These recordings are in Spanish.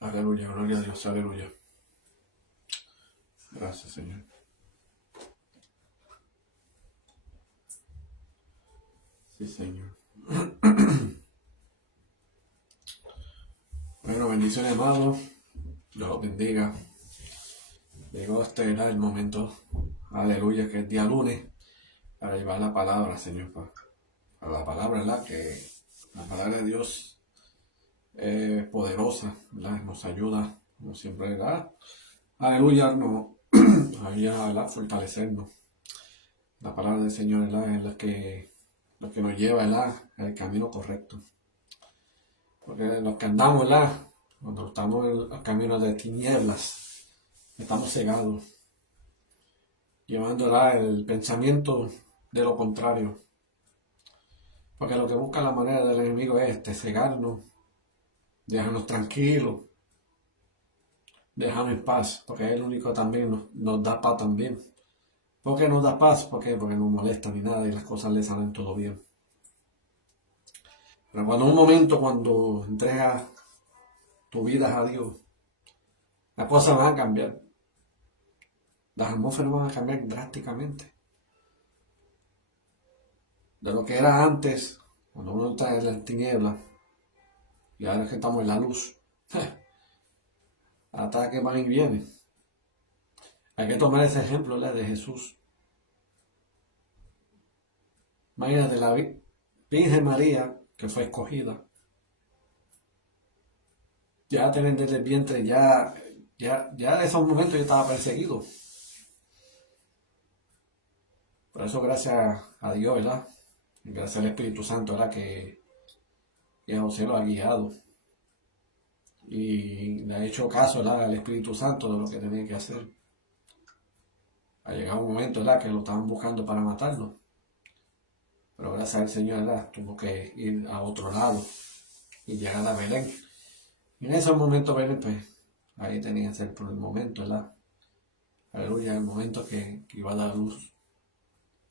Aleluya, gloria a Dios, aleluya. Gracias, Señor. Sí, Señor. Bueno, bendiciones, hermanos. Dios los bendiga. Llegó el momento, aleluya, que es día lunes, para llevar la palabra, Señor. Para la palabra, ¿verdad? Que la palabra de Dios es poderosa, ¿verdad? Nos ayuda, como siempre, ¿verdad? Aleluya, nos ayuda, ¿verdad? Fortalecernos. La palabra del Señor, ¿verdad? Es lo que nos lleva, ¿verdad? Al camino correcto. Porque los que andamos, ¿verdad? Cuando estamos en el camino de tinieblas, estamos cegados, llevando, ¿verdad? El pensamiento de lo contrario. Porque lo que busca la manera del enemigo es cegarnos, dejarnos tranquilos, dejarnos en paz, porque es el único también nos da paz también. ¿Por qué nos da paz? ¿Por qué? Porque no molesta ni nada y las cosas le salen todo bien. Pero cuando entregas tu vida a Dios, las cosas van a cambiar. Las atmósferas van a cambiar drásticamente. De lo que era antes, cuando uno está en la tiniebla, y ahora que estamos en la luz, ataques van y vienen. Hay que tomar ese ejemplo, ¿verdad? De Jesús. Imagínate la Virgen María, que fue escogida, ya tener desde el vientre, ya en esos momentos yo estaba perseguido. Por eso gracias a Dios, ¿verdad? Y gracias al Espíritu Santo, ¿verdad? Que José lo ha guiado. Y le ha hecho caso, ¿verdad? Al Espíritu Santo de lo que tenía que hacer. Ha llegado un momento, ¿verdad? Que lo estaban buscando para matarlo. Pero gracias al Señor, ¿verdad? Tuvo que ir a otro lado y llegar a Belén. Y en ese momento Belén, pues, ahí tenía que ser por el momento, ¿verdad? Aleluya, el momento que iba a dar luz,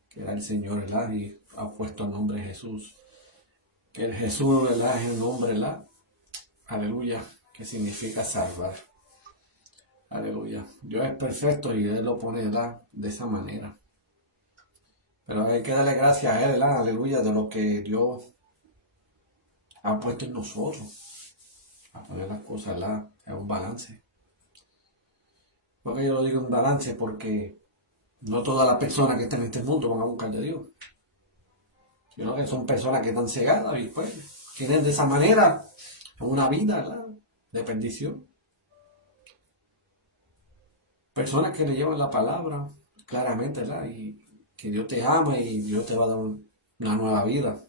que era el Señor, ¿verdad? Y ha puesto el nombre de Jesús. Que el Jesús, ¿verdad? Es el nombre, ¿verdad? Aleluya, que significa salvar. Aleluya. Dios es perfecto y Él lo pone, ¿verdad? De esa manera. Pero hay que darle gracias a Él, ¿verdad? Aleluya, de lo que Dios ha puesto en nosotros. A poner las cosas, ¿verdad? Es un balance. Porque yo lo digo un balance porque no todas las personas que están en este mundo van a buscar de Dios. Sino que son personas que están cegadas y pues quieren de esa manera una vida, ¿verdad? De perdición. Personas que le llevan la palabra claramente, ¿verdad? Y que Dios te ama y Dios te va a dar una nueva vida.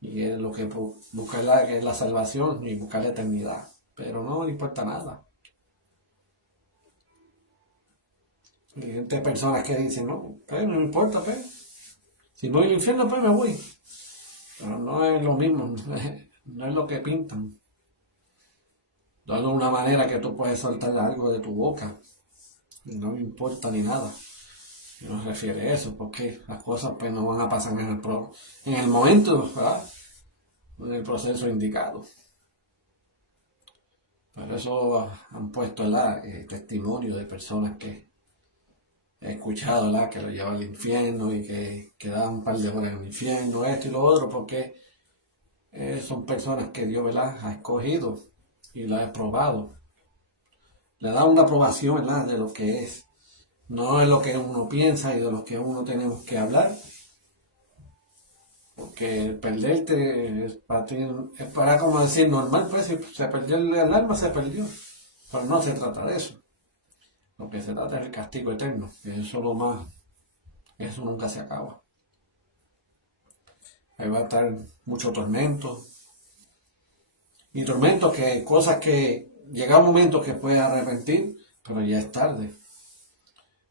Y es lo que busca, que es la salvación y buscar la eternidad. Pero no le importa nada. Hay gente, personas que dicen, no, pues no me importa, pues. Si voy al infierno, pues me voy. Pero no es lo mismo, no es lo que pintan. No es una manera que tú puedes soltar algo de tu boca. Y no me importa ni nada. Y no se refiere a eso, porque las cosas pues no van a pasar en el momento, ¿verdad? En el proceso indicado. Por eso han puesto testimonio de personas que he escuchado, ¿verdad? Que lo llevan al infierno y que quedan un par de horas en el infierno, esto y lo otro, porque son personas que Dios, ¿verdad? Ha escogido y las ha probado. Le da una aprobación, ¿verdad? De lo que es. No es lo que uno piensa y de lo que uno tenemos que hablar. Porque el perderte es para como decir normal, pues si se perdió el alma, se perdió. Pero no se trata de eso. Lo que se trata es el castigo eterno, que eso lo más, eso nunca se acaba. Ahí va a estar mucho tormento. Y tormento que cosas que llega un momento que puedes arrepentir, pero ya es tarde.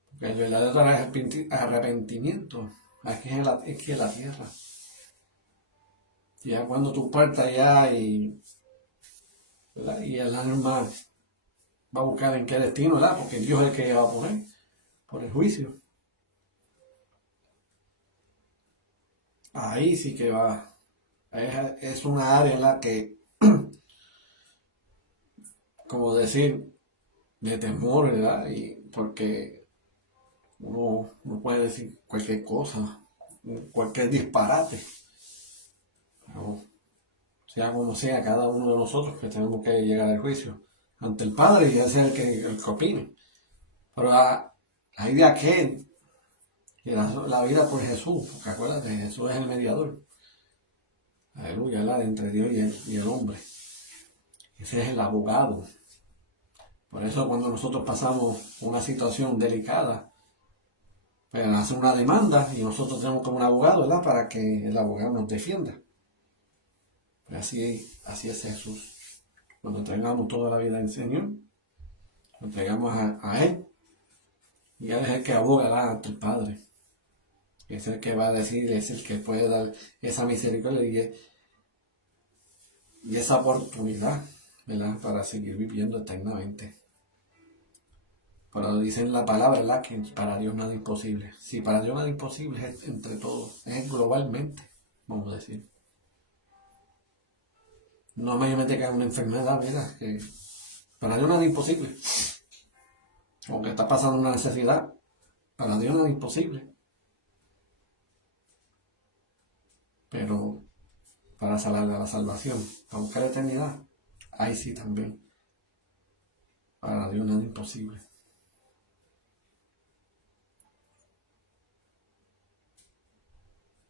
Porque el verdadero arrepentimiento aquí es que en la tierra. Ya cuando tú partas ya y el alma va a buscar en qué destino, ¿verdad? Porque Dios es el que va a poner por el juicio. Ahí sí que va. Es una área en la que como decir, de temor, ¿verdad? Y porque uno no puede decir cualquier cosa, cualquier disparate. Pero sea como sea, cada uno de nosotros que tenemos que llegar al juicio ante el Padre y ese es el que opine. Pero hay de aquel que la vida por Jesús, porque acuérdate, Jesús es el mediador. Aleluya, la de entre Dios y el hombre. Ese es el abogado. Por eso cuando nosotros pasamos una situación delicada, pues hacen una demanda y nosotros tenemos como un abogado, ¿verdad? Para que el abogado nos defienda. Pues así es Jesús. Cuando entregamos toda la vida al Señor, lo entregamos a Él y Él es el que aboga ante el Padre. Es el que va a decir, es el que puede dar esa misericordia y esa oportunidad, ¿verdad? Para seguir viviendo eternamente. Pero dicen la palabra, ¿verdad? Que para Dios nada es imposible. Si para Dios nada es imposible, es entre todos, es globalmente, vamos a decir. No mayormente que hay una enfermedad, ¿verdad? Que para Dios nada es imposible. Aunque está pasando una necesidad, para Dios nada es imposible. Pero para la salvación, para buscar la eternidad, ahí sí también. Para Dios nada es imposible.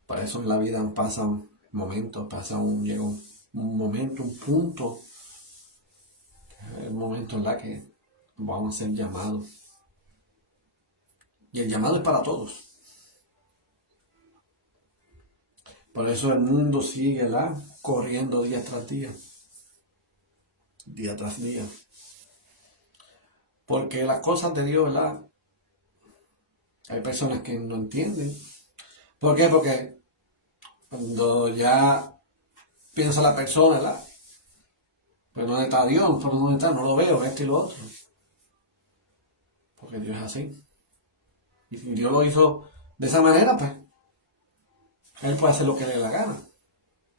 Para eso en la vida pasan momentos, llega un momento, un punto, el momento en la que vamos a ser llamados. Y el llamado es para todos. Por eso el mundo sigue corriendo día tras día, día tras día. Porque las cosas de Dios, ¿verdad? Hay personas que no entienden. ¿Por qué? Porque cuando ya piensa la persona, ¿verdad? Pues ¿dónde está Dios? ¿Por dónde está? No lo veo, esto y lo otro. Porque Dios es así. Y si Dios lo hizo de esa manera, pues Él puede hacer lo que le dé la gana.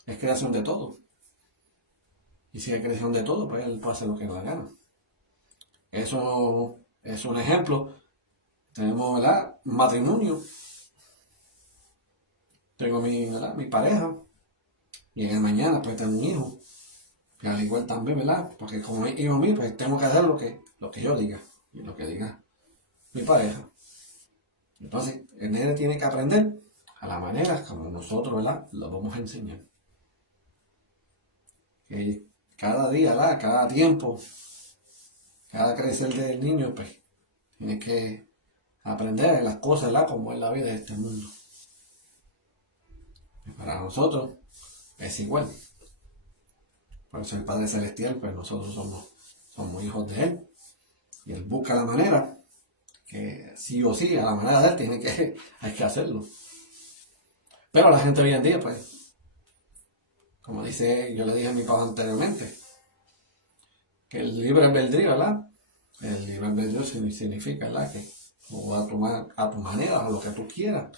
Es creación de todo. Y si es creación de todo, pues Él puede hacer lo que le dé la gana. Eso es un ejemplo. Tenemos, ¿verdad? Un matrimonio. Tengo mi pareja. Y en el mañana, pues tengo un hijo. Y al igual también, ¿verdad? Porque como es hijo mío, pues tengo que hacer lo que yo diga. Y lo que diga mi pareja. Entonces, el nene tiene que aprender a la manera como nosotros, ¿verdad? Lo vamos a enseñar. Que cada día, ¿verdad? Cada tiempo, cada crecer del niño, pues, tiene que aprender las cosas, ¿verdad? Como es la vida de este mundo. Y para nosotros es igual. Por eso el Padre Celestial, pues nosotros somos hijos de Él. Y Él busca la manera, que sí o sí, a la manera de Él, hay que hacerlo. Pero la gente hoy en día, pues, como yo le dije a mi papá anteriormente, que el libre albedrío, ¿verdad? El libre albedrío significa, ¿verdad? Que tú vas a tomar a tu manera, a lo que tú quieras,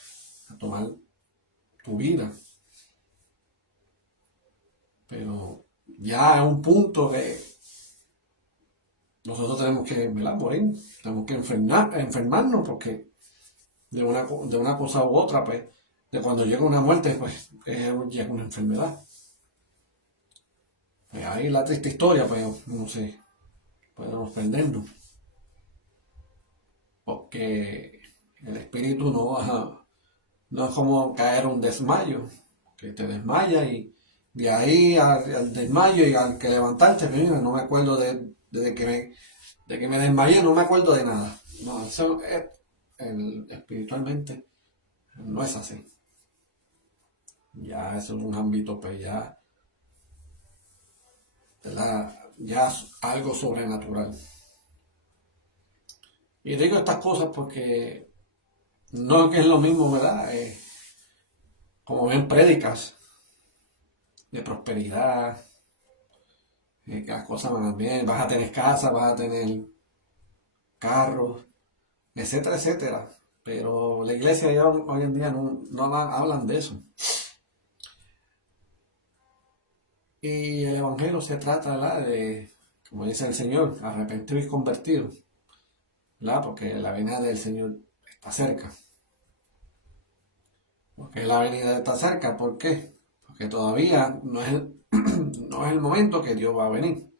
a tomar tu vida. Pero ya es un punto que nosotros tenemos que, ¿verdad? Morir, tenemos que enfermarnos, porque de una cosa u otra, pues, de cuando llega una muerte, pues, llega una enfermedad. Pues ahí la triste historia, pues, no sé, podemos perdernos. Porque el espíritu no es como caer un desmayo, que te desmaya y de ahí al desmayo y al que levantarte, mira, no me acuerdo de que me desmayé, no me acuerdo de nada. No, eso es, espiritualmente no es así. Ya eso es un ámbito, pues ya es algo sobrenatural. Y digo estas cosas porque no es que es lo mismo, ¿verdad? Como ven prédicas de prosperidad, que las cosas van bien, vas a tener casa, vas a tener carros, etcétera, etcétera. Pero la iglesia ya hoy en día no hablan de eso. Y el evangelio se trata, ¿verdad? como dice el Señor, arrepentido y convertido, ¿verdad? Porque la venida del Señor está cerca. Porque la venida está cerca, ¿por qué? Porque todavía no es no es el momento que Dios va a venir.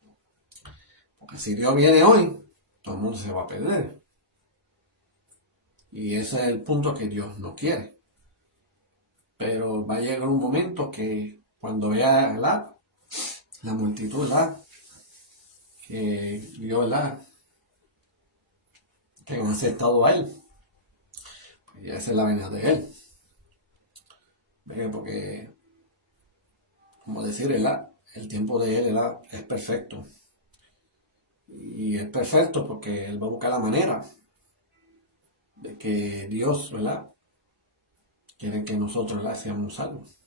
Porque si Dios viene hoy, todo el mundo se va a perder. Y ese es el punto que Dios no quiere. Pero va a llegar un momento que cuando vea la multitud, que Dios, que han aceptado a Él, pues esa es la venida de Él. Porque, como decir, el tiempo de Él es perfecto. Y es perfecto porque Él va a buscar la manera de que Dios, ¿verdad? Quiere que nosotros, seamos salvos.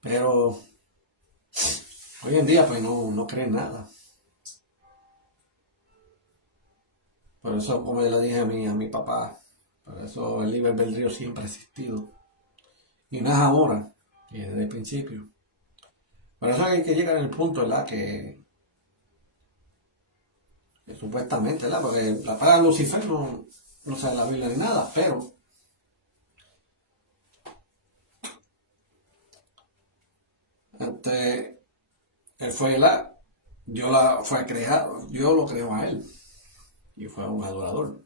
Pero hoy en día, pues no creen nada. Por eso, como le dije a mi papá, por eso el libre albedrío siempre ha existido. Y no es ahora, y desde el principio. Por eso hay que llegar al punto, ¿verdad? Que supuestamente, ¿verdad? Porque la palabra Lucifer no sale en la Biblia ni nada, pero este, él fue, fue creado, Dios lo creó a él y fue un adorador.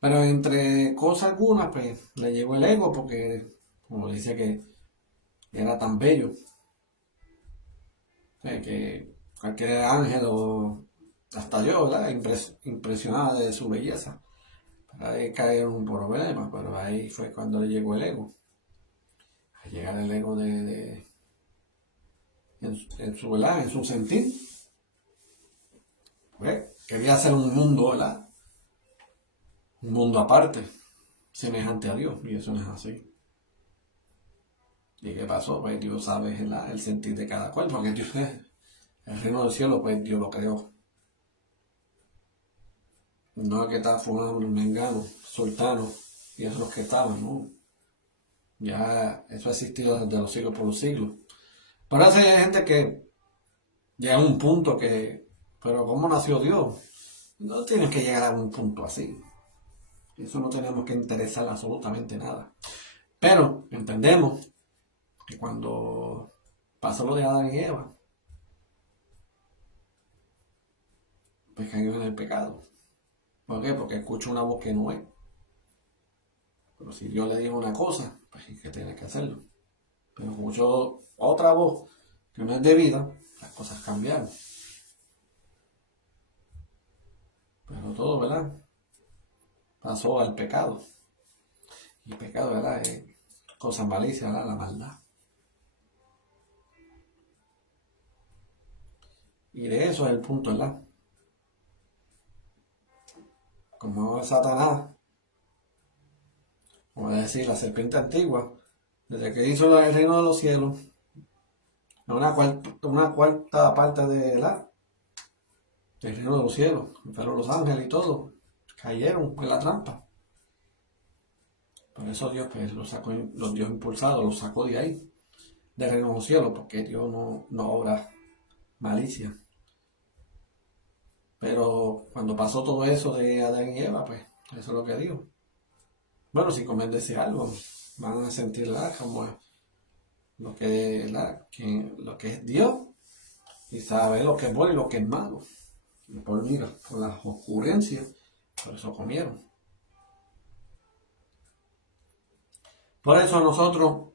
Pero entre cosas algunas, pues le llegó el ego porque, como dice que era tan bello, que cualquier ángel o hasta yo, ¿verdad? Impresionada de su belleza. Para ahí caer en un problema, pero ahí fue cuando le llegó el ego. A llegar el ego en su sentir. Pues, quería hacer un mundo, ¿verdad? Un mundo aparte, semejante a Dios, y eso no es así. ¿Y qué pasó? Pues Dios sabe el sentir de cada cual, porque Dios es el reino del cielo, pues Dios lo creó. No es que está fumando un mengano, sultano, y eso es lo que estaban, ¿no? Ya eso ha existido desde los siglos por los siglos. Por eso hay gente que llega a un punto que, pero ¿cómo nació Dios? No tienes que llegar a un punto así. Eso no tenemos que interesar absolutamente nada. Pero entendemos que cuando pasó lo de Adán y Eva, pues cayó en el pecado. ¿Por qué? Porque escucha una voz que no es. Pero si Dios le dijo una cosa, pues es que tiene que hacerlo. Pero escuchó otra voz que no es debida, las cosas cambiaron. Pero todo, ¿verdad? Pasó al pecado. Y el pecado, ¿verdad? Es cosa malicia, ¿verdad? La maldad. Y de eso es el punto, ¿verdad? Como Satanás, como decir, la serpiente antigua, desde que hizo el reino de los cielos, una cuarta parte del reino de los cielos, pero los ángeles y todo, cayeron en la trampa. Por eso Dios pues, los dio impulsados, los sacó de ahí, del reino de los cielos, porque Dios no obra malicia. Pero cuando pasó todo eso de Adán y Eva, pues eso es lo que dijo. Bueno, si comen de ese árbol, van a sentir como lo que es Dios y sabe lo que es bueno y lo que es malo. Y por las ocurrencias, por eso comieron. Por eso nosotros,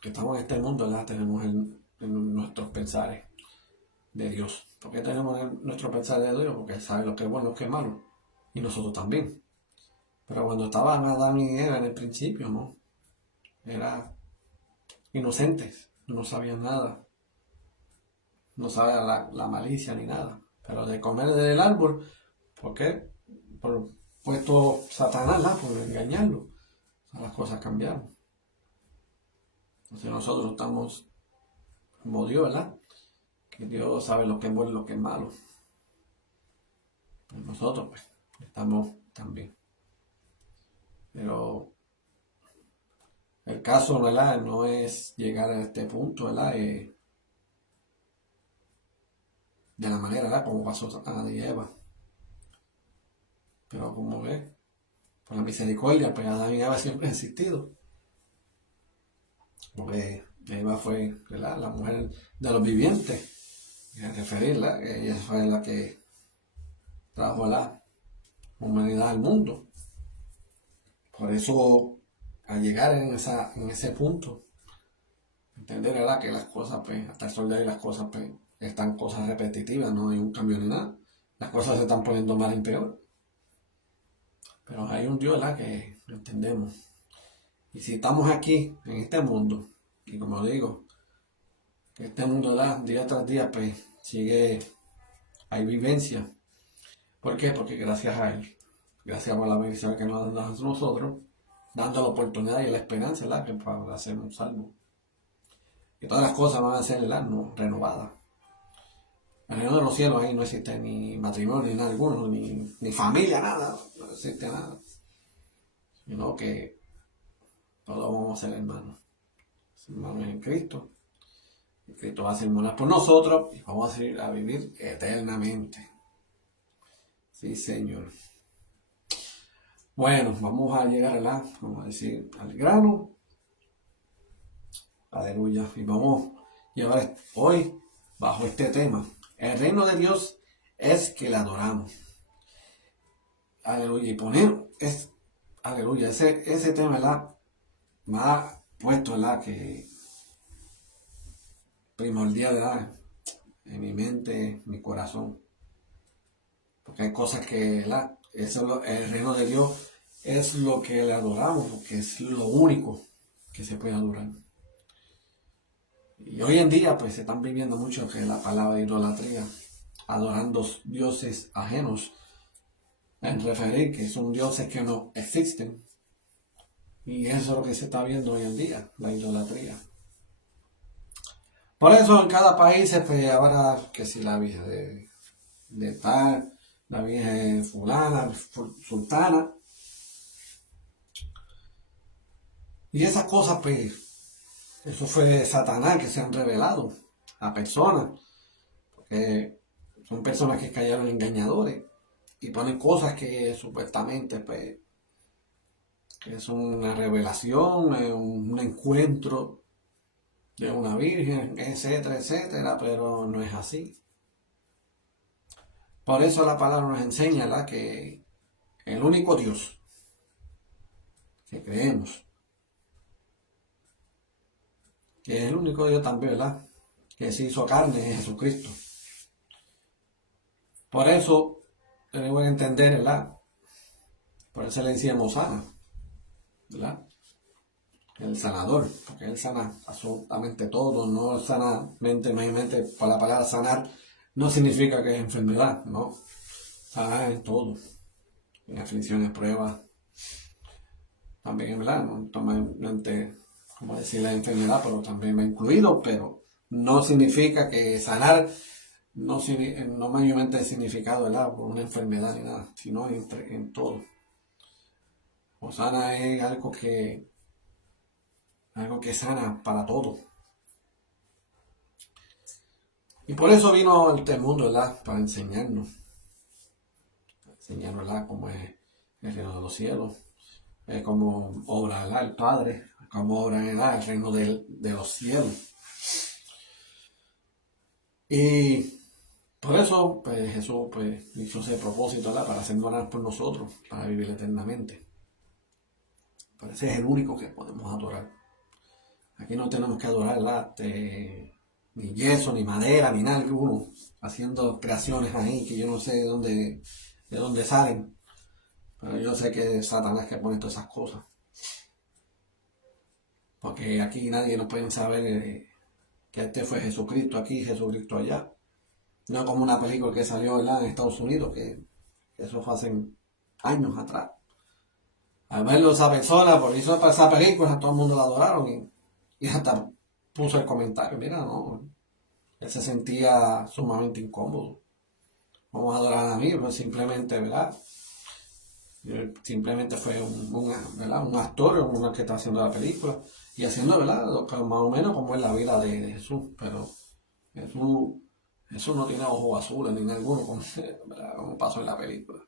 que estamos en este mundo, tenemos en nuestros pensares de Dios. ¿Por qué tenemos nuestro pensar de Dios? Porque Él sabe lo que es bueno y lo que es malo. Y nosotros también. Pero cuando estaban Adán y Eva en el principio, ¿no? Eran inocentes, no sabían nada. No sabían la malicia ni nada. Pero de comer del árbol, ¿por qué? Por puesto Satanás, por engañarlo. Las cosas cambiaron. Entonces nosotros estamos como Dios, ¿verdad? Que Dios sabe lo que es bueno y lo que es malo. Pues nosotros, pues, estamos también. Pero el caso, ¿verdad? No es llegar a este punto, ¿verdad? de la manera, ¿verdad?, como pasó a Adán y Eva. Pero como ves, por la misericordia, pues Adán y Eva siempre han existido. Porque Eva fue, ¿verdad?, la mujer de los vivientes. Y al referirla, ella fue la que trajo la humanidad al mundo. Por eso, al llegar en ese punto, entender, ¿verdad?, que las cosas, pues, hasta el sol de hoy las cosas, pues, están cosas repetitivas, no hay un cambio ni nada. Las cosas se están poniendo mal en peor. Pero hay un Dios, ¿verdad?, que entendemos. Y si estamos aquí, en este mundo, y como digo, que este mundo, ¿verdad?, día tras día, pues, hay vivencia. ¿Por qué? Porque gracias a Él, gracias por la bendición que nos da a nosotros, dando la oportunidad y la esperanza, ¿verdad?, que para sernos salvos. Y todas las cosas van a ser, ¿verdad?, renovadas. En el reino de los cielos ahí no existe ni matrimonio, ni nada alguno, ni familia, nada, no existe nada. Sino que todos vamos a ser hermanos. Hermanos en Cristo. Y Cristo va a ser morar por nosotros y vamos a ir a vivir eternamente. Sí, Señor. Bueno, vamos a llegar vamos a decir, al grano. Aleluya. Y vamos a llevar hoy bajo este tema. El reino de Dios es que le adoramos. Aleluya. Y poner aleluya, ese tema, ¿verdad?, me ha puesto, ¿verdad?, que primordial, ¿verdad?, en mi mente, mi corazón. Porque hay cosas que, ¿verdad?, el reino de Dios es lo que le adoramos, porque es lo único que se puede adorar. Y hoy en día, pues, se están viviendo mucho que la palabra idolatría, adorando dioses ajenos, en referir que son dioses que no existen. Y eso es lo que se está viendo hoy en día, la idolatría. Por eso en cada país pues, ahora que si la Virgen de tal, la Virgen fulana, sultana. Y esas cosas, pues, eso fue de Satanás que se han revelado a personas. Porque son personas que cayeron engañadores y ponen cosas que supuestamente, pues, que son una revelación, un encuentro de una virgen, etcétera, etcétera, pero no es así. Por eso la palabra nos enseña, ¿verdad?, que el único Dios que creemos, que es el único Dios también, ¿verdad?, que se hizo carne, es Jesucristo. Por eso tenemos que entender, ¿verdad?, por eso le decíamos sana, ¿verdad?, el sanador, porque Él sana absolutamente todo, no sana mente, por la palabra sanar no significa que es enfermedad, no, sanar en todo, en aflicciones, pruebas, también, ¿verdad?, no totalmente, como decir la enfermedad, pero también me ha incluido, pero no significa que sanar no mayormente el significado, ¿verdad?, por una enfermedad ni nada, sino en todo. O sana es algo que sana para todo. Y por eso vino este mundo, ¿verdad?, para enseñarnos, ¿verdad?, cómo es el reino de los cielos, cómo obra, ¿verdad?, el Padre, cómo obra, ¿verdad?, el reino de los cielos. Y por eso, pues, Jesús, pues, hizo ese propósito, ¿verdad?, para hacer morar por nosotros, para vivir eternamente. Pero ese es el único que podemos adorar. Aquí no tenemos que adorar, ¿verdad?, ni yeso, ni madera, ni nada alguno, haciendo creaciones ahí que yo no sé de dónde salen. Pero yo sé que es Satanás que pone todas esas cosas. Porque aquí nadie nos puede saber que este fue Jesucristo aquí y Jesucristo allá. No como una película que salió, ¿verdad?, en Estados Unidos, que eso fue hace años atrás. Al verlo esa persona, por hizo esa película, todo el mundo la adoraron y hasta puso el comentario, mira, no, él se sentía sumamente incómodo. Vamos a adorar a mí, pero simplemente, ¿verdad?, simplemente fue un actor, uno que está haciendo la película y haciendo, ¿verdad?, más o menos como es la vida de Jesús. Pero Jesús no tiene ojos azules ni ninguno, como pasó en la película.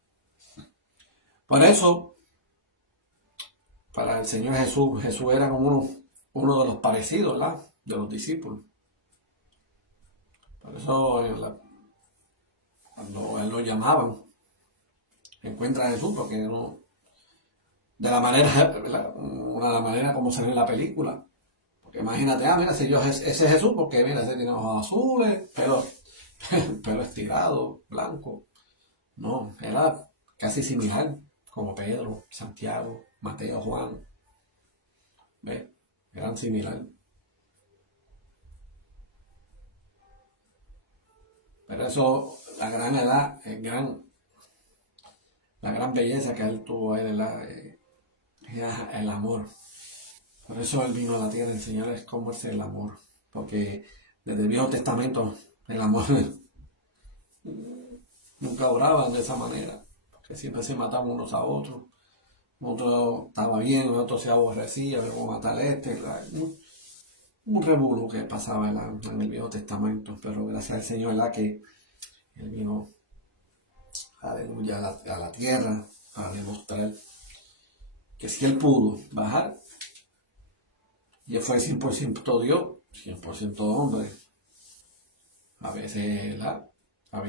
Por eso, para el Señor Jesús, Jesús era como uno de los parecidos, ¿verdad? De los discípulos. Por eso, cuando él lo llamaban, encuentra a Jesús, porque no, de la manera, una de las maneras como se ve en la película. Porque imagínate, mira, si yo, ese es Jesús, porque mira, ese tiene ojos azules, pelo estirado, blanco. No, era casi similar, como Pedro, Santiago, Mateo, Juan. ¿Ves? Eran similares. Pero eso, la gran edad, la gran belleza que él tuvo, era el amor. Por eso él vino a la tierra a enseñarles cómo es el amor. Porque desde el Viejo Testamento el amor nunca oraban de esa manera. Porque siempre se mataban unos a otros. Otro estaba bien, otro se aborrecía, luego matar a este. Un revuelo que pasaba en el Viejo Testamento. Pero gracias al Señor, que él vino, aleluya, a la tierra para demostrar que si él pudo bajar, y él fue 100% Dios, 100% hombre. A veces, a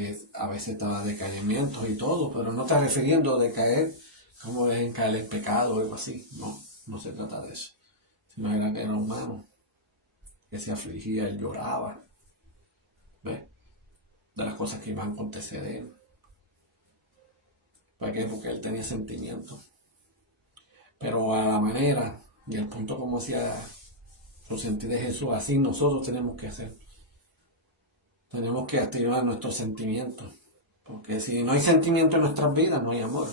veces estaba decaimientos y todo, pero no está refiriendo a decaer como dejen caer el pecado o algo así. No, no se trata de eso. Sino que era humano, que se afligía, él lloraba. ¿Ves? De las cosas que iban a acontecer de él. ¿Por qué? Porque él tenía sentimientos. Pero a la manera y el punto como hacía su sentir de Jesús, así nosotros tenemos que hacer. Tenemos que activar nuestros sentimientos. Porque si no hay sentimiento en nuestras vidas, no hay amor.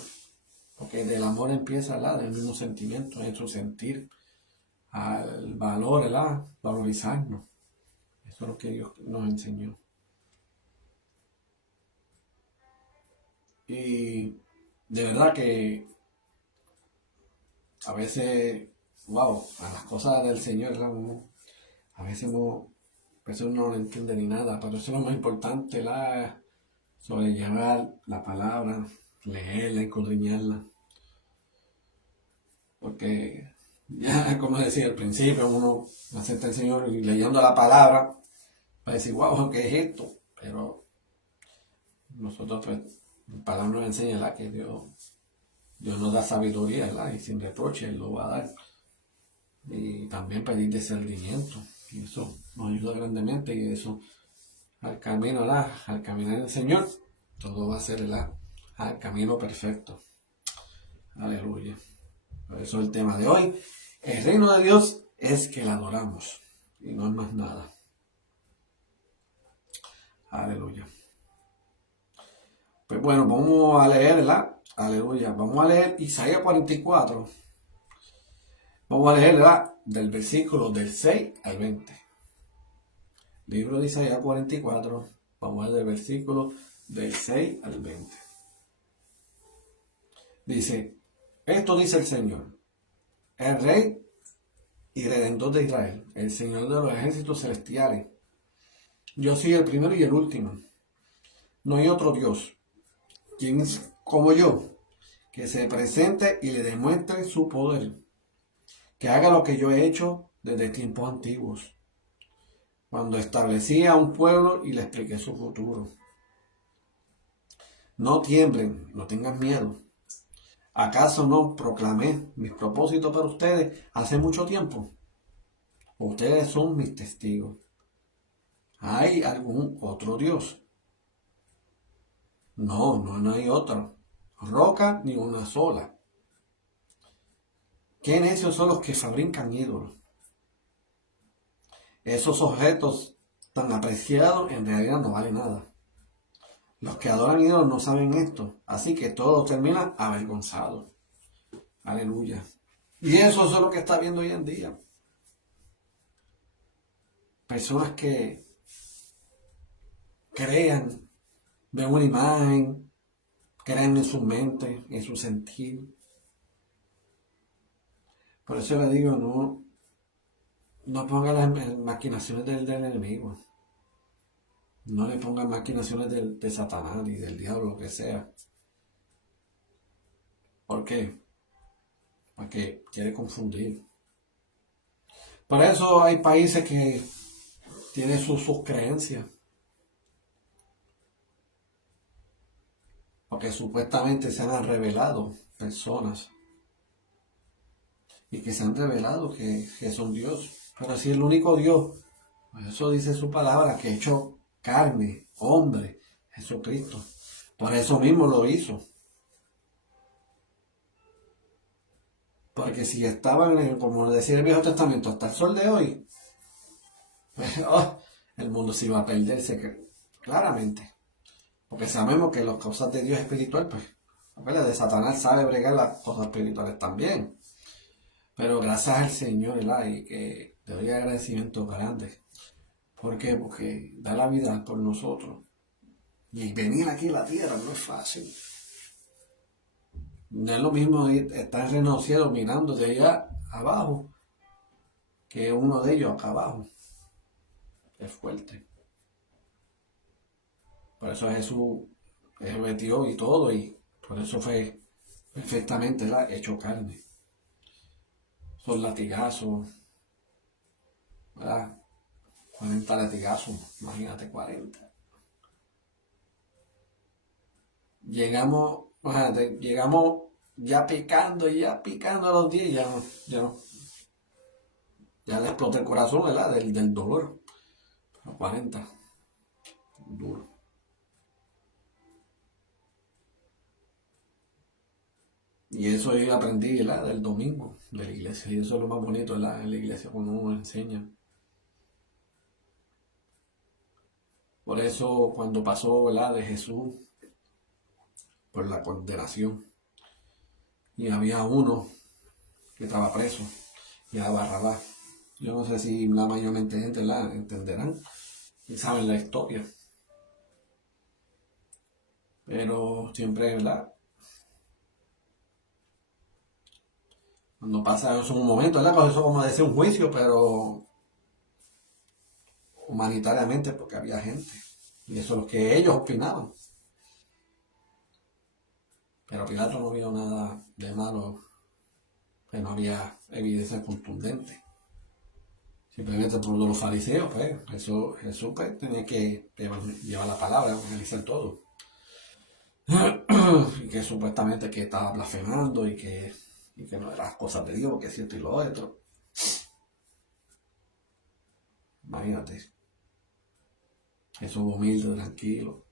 Porque del amor empieza, del mismo sentimiento, en su sentir, al valor, valorizarnos. Eso es lo que Dios nos enseñó. Y de verdad que a veces, wow, a las cosas del Señor, a veces personas no lo entienden ni nada, pero eso es lo más importante, sobrellevar la palabra, leerla, escudriñarla. Porque ya, como decía al principio, uno acepta al Señor y leyendo la palabra, va a decir, wow, ¿qué es esto? Pero nosotros, pues, la palabra nos enseña que Dios nos da sabiduría, y sin reproche Él lo va a dar. Y también pedir discernimiento. Y eso nos ayuda grandemente. Y eso, al camino, al caminar en el Señor, todo va a ser al camino perfecto. Aleluya. Por eso el tema de hoy. El reino de Dios es que la adoramos. Y no es más nada. Aleluya. Pues bueno, vamos a leer, aleluya. Vamos a leer Isaías 44. Vamos a leer, del versículo del 6 al 20. Libro de Isaías 44. Vamos a leer del versículo del 6 al 20. Dice, esto dice el Señor, el Rey y Redentor de Israel, el Señor de los ejércitos celestiales. Yo soy el primero y el último. No hay otro Dios. ¿Quién es como yo? Que se presente y le demuestre su poder. Que haga lo que yo he hecho desde tiempos antiguos, cuando establecí a un pueblo y le expliqué su futuro. No tiemblen, no tengan miedo. ¿Acaso no proclamé mis propósitos para ustedes hace mucho tiempo? Ustedes son mis testigos. ¿Hay algún otro Dios? No hay otro. Roca ni una sola. ¿Qué necios son los que fabrican ídolos? Esos objetos tan apreciados en realidad no valen nada. Los que adoran ídolos no saben esto, así que todo termina avergonzado. Aleluya. Y eso es lo que está viendo hoy en día. Personas que crean, ven una imagen, creen en su mente, en su sentir. Por eso le digo, no pongan las maquinaciones del enemigo. No le pongan maquinaciones de Satanás ni del diablo, lo que sea. ¿Por qué? Porque quiere confundir. Por eso hay países que tienen sus creencias. Porque supuestamente se han revelado personas. Y que se han revelado que son Dios. Pero si el único Dios, pues eso dice su palabra, que hecho carne, hombre, Jesucristo. Por eso mismo lo hizo. Porque si estaban, como decía el Viejo Testamento, hasta el sol de hoy, oh, el mundo se iba a perderse claramente. Porque sabemos que las cosas de Dios espiritual, pues, la de Satanás sabe bregar las cosas espirituales también. Pero gracias al Señor, ¿verdad? Y que le doy agradecimientos grandes. ¿Por qué? Porque da la vida por nosotros. Y venir aquí a la tierra no es fácil. No es lo mismo estar en los cielos mirando de allá abajo que uno de ellos acá abajo. Es fuerte. Por eso Jesús se metió y todo, y por eso fue perfectamente hecho carne. Son latigazos, ¿verdad? 40 latigazos, imagínate 40. Llegamos ya picando a los 10, ya le explota el corazón, ¿verdad? Del dolor. A 40, duro. Y eso yo aprendí, ¿verdad? Del domingo de la iglesia. Y eso es lo más bonito, ¿verdad? En la iglesia cuando uno enseña. Por eso cuando pasó, ¿verdad? De Jesús por la condenación. Y había uno que estaba preso, y era Barrabás. Yo no sé si la mayor gente la entenderán y saben la historia. Pero siempre, ¿verdad? Cuando pasa eso en un momento, ¿verdad? Cuando eso como decir un juicio, pero humanitariamente porque había gente. Y eso es lo que ellos opinaban. Pero Pilato no vio nada de malo, que no había evidencia contundente. Simplemente por los fariseos, pues, Jesús pues, tenía que llevar la palabra, evangelizar todo. Y que supuestamente que estaba blasfemando y que no eran las cosas de Dios, que es cierto y lo otro. Imagínate, Jesús humilde, tranquilo,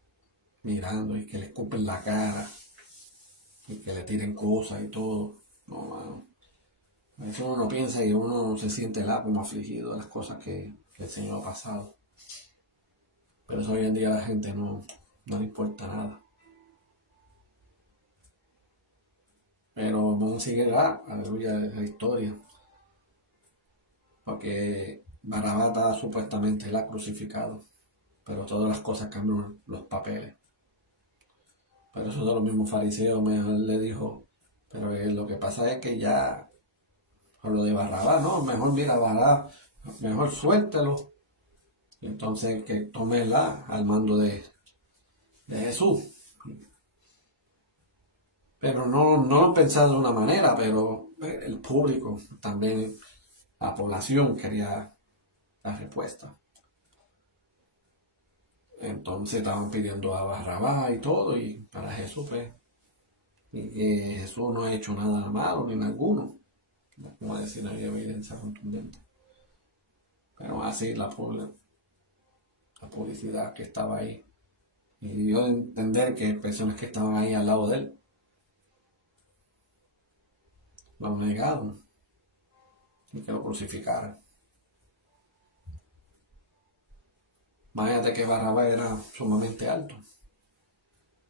mirando y que le escupen la cara y que le tiren cosas y todo. No, mano. A veces uno piensa y uno se siente como afligido de las cosas que el Señor ha pasado. Pero eso hoy en día a la gente no le importa nada. Pero vamos a seguir, aleluya, la historia. Porque Barabás estaba supuestamente crucificado. Pero todas las cosas cambian los papeles. Pero eso de los mismos fariseos mejor le dijo, pero lo que pasa es que ya, por lo de Barrabás, no, mejor mira Barrabás, mejor suéltelo. Y entonces que tome al mando de Jesús. Pero no lo pensaba de una manera, pero el público, también la población quería la respuesta. Entonces estaban pidiendo a Barrabás y todo, y para Jesús, pues, y que Jesús no ha hecho nada malo ni ninguno. Como decir, no hay evidencia contundente. Pero así la publicidad que estaba ahí. Y dio a entender que personas que estaban ahí al lado de él lo negaron y que lo crucificaran. Imagínate que Barrabás era sumamente alto.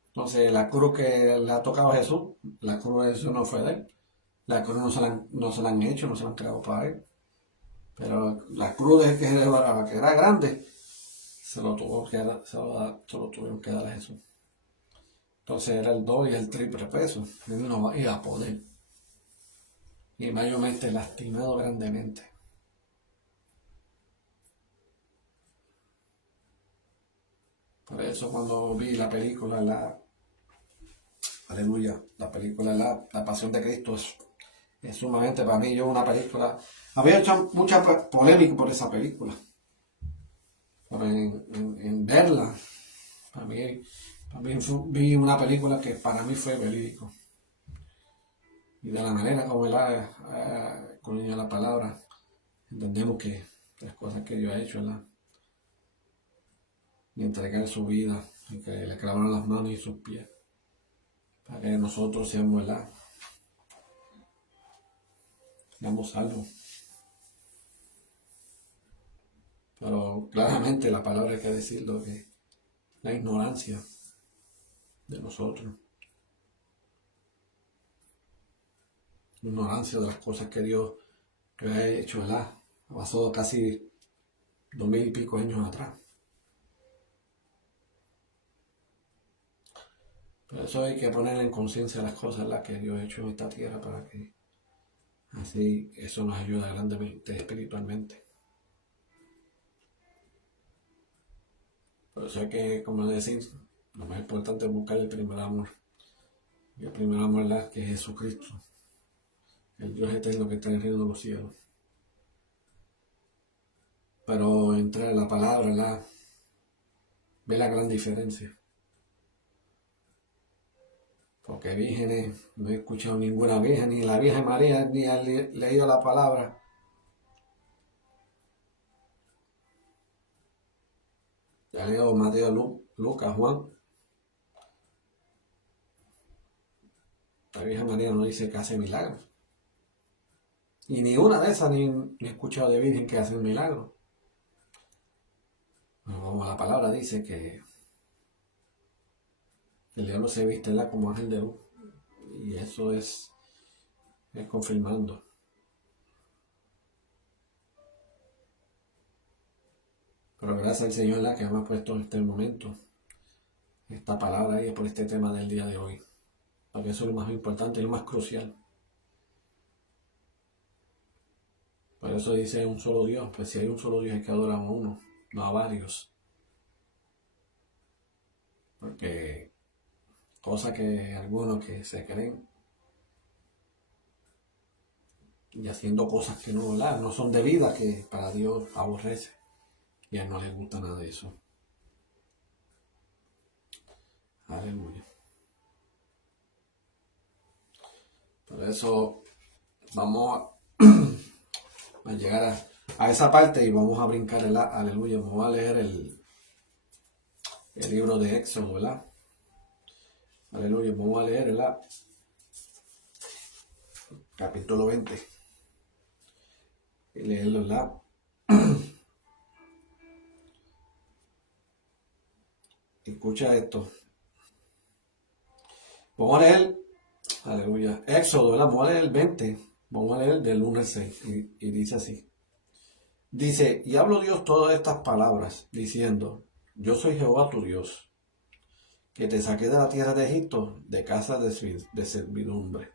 Entonces la cruz que le ha tocado a Jesús, la cruz de Jesús no fue de él. La cruz no se la han hecho, no se la han creado para él. Pero la cruz de Barrabás, que era grande, se lo tuvieron que dar a Jesús. Entonces era el doble y el triple peso. Él no iba a poder. Y mayormente lastimado grandemente. Por eso cuando vi la película, aleluya, la película La Pasión de Cristo es sumamente para mí, yo una película, había hecho mucha polémica por esa película, pero en verla, para mí vi una película que para mí fue verídico. Y de la manera como él con la palabra, entendemos que las cosas que Dios ha hecho, ¿verdad? Y entregar su vida, y que le clavaron las manos y sus pies, para que nosotros seamos, ¿verdad? Seamos salvos. Pero claramente la palabra hay que decirlo, que la ignorancia de nosotros, la ignorancia de las cosas que Dios que ha hecho, ¿verdad? Ha pasado casi 2000 y pico años atrás. Por eso hay que poner en conciencia las cosas que Dios ha hecho en esta tierra para que así eso nos ayuda grandemente espiritualmente. Por eso hay que, como decir, lo más importante es buscar el primer amor. Y el primer amor que es Jesucristo, el Dios eterno que está en el reino de los cielos. Pero entre la palabra, ve la gran diferencia. Porque vírgenes, no he escuchado ninguna virgen, ni la Virgen María, ni he leído la palabra. Ya leo Mateo, Lucas, Juan. La Virgen María no dice que hace milagros. Y ni una de esas ni he escuchado de virgen que hace un milagro. Bueno, como la palabra dice que el diablo se viste como ángel de luz. Y eso es confirmando. Pero gracias al Señor que me ha puesto en este momento esta palabra y por este tema del día de hoy. Porque eso es lo más importante y lo más crucial. Por eso dice un solo Dios. Pues si hay un solo Dios hay que adorar a uno, no a varios. Porque cosas que algunos que se creen y haciendo cosas que no son debidas, que para Dios aborrece. Y a él no le gusta nada de eso. Aleluya. Por eso vamos a llegar a esa parte y vamos a brincar, aleluya. Vamos a leer el libro de Éxodo, ¿verdad? Aleluya. Vamos a leer, ¿verdad? Capítulo 20. Y leerlo, ¿verdad? Escucha esto. Vamos a leer, aleluya, Éxodo, ¿verdad? Vamos a leer el 20. Vamos a leer del 1 al 6. Y dice así. Dice, y habló Dios todas estas palabras, diciendo, yo soy Jehová tu Dios, que te saqué de la tierra de Egipto, de casa de servidumbre.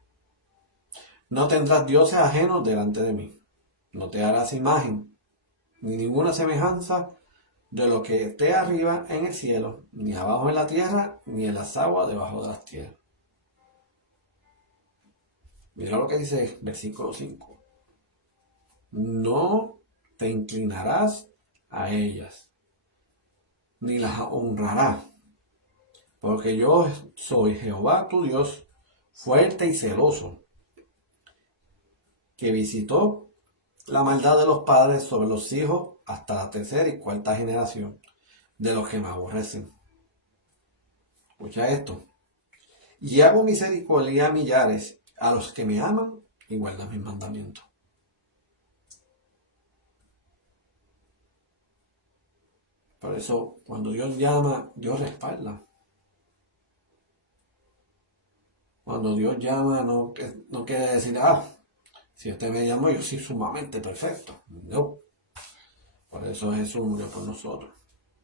No tendrás dioses ajenos delante de mí. No te harás imagen, ni ninguna semejanza de lo que esté arriba en el cielo, ni abajo en la tierra, ni en las aguas debajo de las tierras. Mira lo que dice versículo 5. No te inclinarás a ellas, ni las honrarás, porque yo soy Jehová tu Dios, fuerte y celoso, que visitó la maldad de los padres sobre los hijos hasta la tercera y cuarta generación de los que me aborrecen. Escucha esto. Y hago misericordia a millares, a los que me aman y guardan mis mandamientos. Por eso, cuando Dios llama, Dios respalda. Cuando Dios llama, no quiere decir, si usted me llamó, yo soy sumamente perfecto. No. Por eso Jesús murió por nosotros.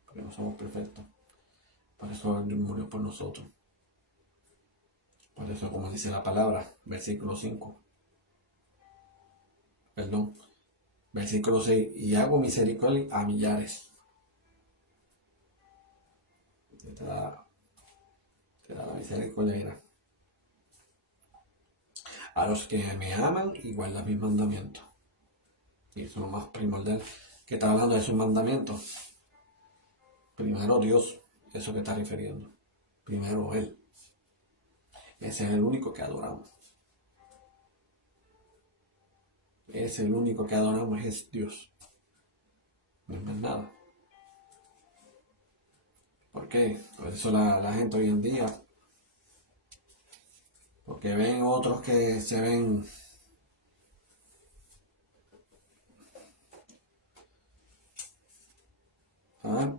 Porque no somos perfectos. Por eso Él murió por nosotros. Por eso, como dice la palabra, versículo 5. Perdón. Versículo 6. Y hago misericordia a millares. te da la misericordia y irá. A los que me aman y guardan mis mandamientos. Y eso es lo más primordial que está hablando de sus mandamientos. Primero Dios, eso que está refiriendo. Primero Él. Ese es el único que adoramos. Ese es el único que adoramos, es Dios. No es más nada. ¿Por qué? Por eso la gente hoy en día, porque ven otros que se ven